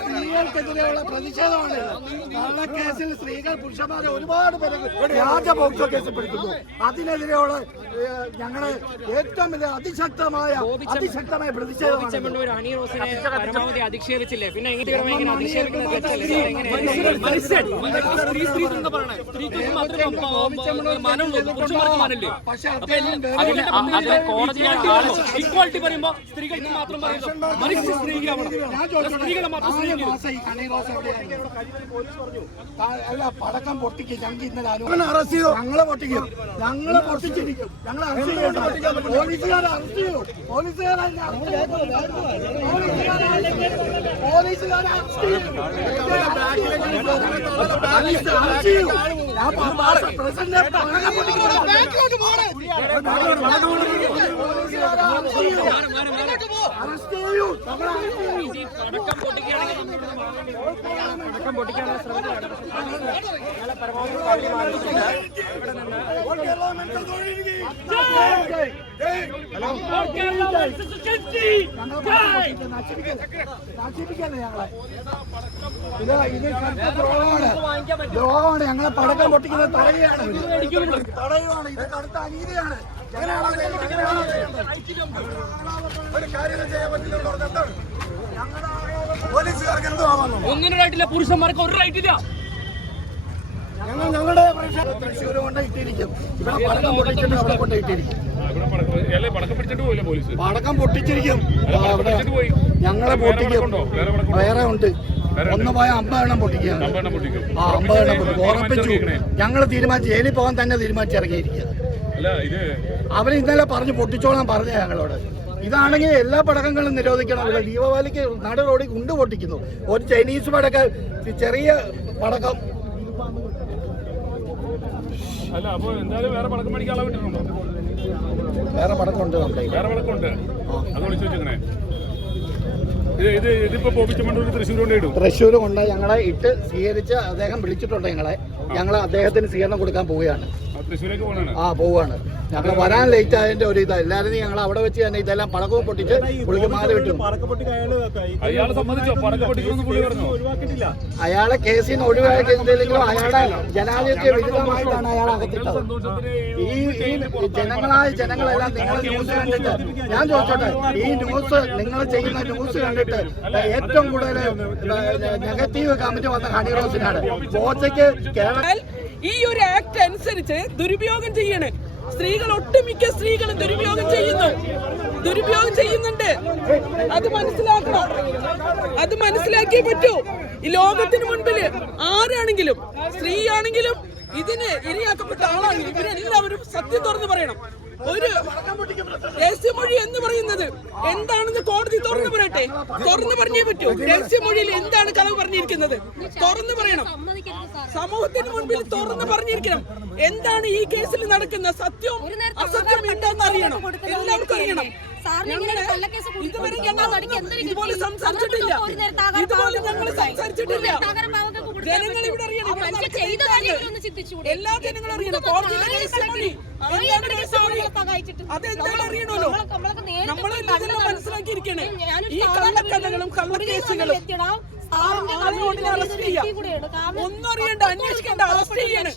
സ്ത്രീകൾക്കെതിരെയുള്ള പ്രതിഷേധമാണ്. കള്ളക്കേസിൽ സ്ത്രീകൾ പുരുഷന്മാരെ ഒരുപാട് പേര് വ്യാജ പോക്സോ കേസിൽ പെടുത്തുന്നു. അതിനെതിരെയുള്ള ഞങ്ങള് ഏറ്റവും വലിയ അതിശക്തമായ പ്രതിഷേധമാണ്. അധിക്ഷേപിച്ചില്ലേ പിന്നെ ഇക്വാളിറ്റി പറയുമ്പോ സ്ത്രീകൾക്ക് മാത്രം അല്ല പടക്കം പൊട്ടിക്കും. ഞങ്ങൾക്ക് ഇന്നലെ അറസ്റ്റ് ചെയ്തു. ഞങ്ങളെ പൊട്ടിക്കും. ഞങ്ങളെ പൊട്ടിച്ചിരിക്കും. ഞങ്ങളെ അറസ്റ്റ് ചെയ്യും. പോലീസുകാരെ അറസ്റ്റ് ചെയ്യും. പോലീസുകാരെ അറസ്റ്റ് ചെയ്യും. പടക്കം പൊട്ടിക്കാനുള്ള ശ്രമത്തിലാണ്. ദ്രോഹമാണ്. ഞങ്ങളെ പടക്കം പൊട്ടിക്കുന്നത് തടയുകയാണ്. ഇതൊക്കെ അടുത്ത അനീതിയാണ്. ഒരു കാര്യങ്ങൾ ചെയ്യാൻ പറ്റില്ല. പോലീസുകാർക്ക് എന്തോ ആവാന്നോ? ഒന്നിനും റൈറ്റില്ല. പുരുഷന്മാർക്ക് ഒരു റൈറ്റില്ല. ഞങ്ങളുടെ തൃശ്ശൂർ കൊണ്ട് ഇട്ടിരിക്കും. ഇവിടെ പടക്കം പൊട്ടിച്ചിട്ട് അവിടെ കൊണ്ട് ഇട്ടിരിക്കും. പടക്കം പൊട്ടിച്ചിരിക്കും. ഞങ്ങളെ പൊട്ടിക്കും. വേറെ ഉണ്ട്. ഒന്ന് പോയ 50 എണ്ണം പൊട്ടിക്കുകയാണ്. 50 എണ്ണം ഉറപ്പിച്ചു. ഞങ്ങൾ തീരുമാനിച്ചു ജയിലിൽ പോകാൻ തന്നെ തീരുമാനിച്ചിറങ്ങിയിരിക്കുക. അവര് ഇന്നലെ പറഞ്ഞു പൊട്ടിച്ചോളാൻ പറഞ്ഞ ഞങ്ങളോട്. ഇതാണെങ്കിൽ എല്ലാ പടക്കങ്ങളും നിരോധിക്കണം. ഇവിടെ ദീപാവലിക്ക് നട റോഡിൽ കൊണ്ട് പൊട്ടിക്കുന്നു. ഒരു ചൈനീസ് പടക്കം, ചെറിയ പടക്കം. വേറെ പടക്കമുണ്ട്. തൃശ്ശൂർ കൊണ്ട് ഞങ്ങളെ ഇട്ട് സ്വീകരിച്ച് അദ്ദേഹം വിളിച്ചിട്ടുണ്ട്. ഞങ്ങൾ അദ്ദേഹത്തിന് സ്വീകരണം കൊടുക്കാൻ പോവുകയാണ്. പോവാണ്. ഞങ്ങൾ വരാൻ ലേറ്റ് ആയതിന്റെ ഒരു ഇതാ. എല്ലാവരും ഞങ്ങൾ അവിടെ വെച്ച് തന്നെ ഇതെല്ലാം പടക്കവും പൊട്ടിച്ച് പുള്ളിക്ക് മാറി വിട്ടു. അയാളെ കേസിന് ഒഴിവാക്കിയെങ്കിലും അയാളെ ജനാധിപത്യ വിരുദ്ധമായിട്ടാണ് അയാൾ അകത്തിട്ടത്. ഈ ജനങ്ങളെല്ലാം നിങ്ങൾ ന്യൂസ് കണ്ടിട്ട് ഞാൻ ചോദിച്ചോട്ടെ, ഈ ന്യൂസ് നിങ്ങൾ ചെയ്യുന്ന ന്യൂസ് കണ്ടിട്ട് ഏറ്റവും കൂടുതൽ നെഗറ്റീവ് കമന്റ് വന്ന ഹണി റോസിനാണ്. ബോച്ചയ്ക്ക് ഈ ഒരു ആക്ട് അനുസരിച്ച് ദുരുപയോഗം ചെയ്യണ്. ഒട്ടുമിക്ക സ്ത്രീകളും ദുരുപയോഗം ചെയ്യുന്നുണ്ട്. അത് മനസ്സിലാക്കണം. അത് മനസ്സിലാക്കിയേ പറ്റൂ. ഈ ലോകത്തിന് മുൻപില് ആരാണെങ്കിലും സ്ത്രീയാണെങ്കിലും ഇതിന് ഇരയാക്കപ്പെട്ട ആളാണെങ്കിലും ഇവരെല്ലാവരും സത്യം തുറന്നു പറയണം. ഒരു രഹസ്യമൊഴി എന്ന് പറയുന്നത് എന്താണെന്ന് കോടതി തുറന്നു പറയട്ടെ. തുറന്നു പറഞ്ഞേ പറ്റൂ. രഹസ്യമൊഴിയിൽ എന്താണ് കളവ് പറഞ്ഞിരിക്കുന്നത് തുറന്നു പറയണം. സമൂഹത്തിന് മുൻപിൽ തുറന്നു പറഞ്ഞിരിക്കണം. എന്താണ് ഈ കേസിൽ നടക്കുന്ന സത്യവും അസത്യവും എന്താണെന്ന് അറിയണം. എല്ലാവർക്കും അറിയണം. ഇതുവരെ ഞങ്ങൾ ഇതുപോലെ സംസാരിച്ചിട്ടില്ല. ജനങ്ങൾ ഇവിടെ അറിയണം. എല്ലാ ജനങ്ങളും അറിയണം. അതെന്താണ് അറിയണമല്ലോ. നമ്മളെല്ലാം മനസ്സിലാക്കിയിരിക്കണേ. ഈ കള്ളക്കഥകളും കള്ളക്കേസുകളും അറസ്റ്റ് ചെയ്യാം. ഒന്നും അറിയണ്ട, അന്വേഷിക്കേണ്ട, അറസ്റ്റ് ചെയ്യണം.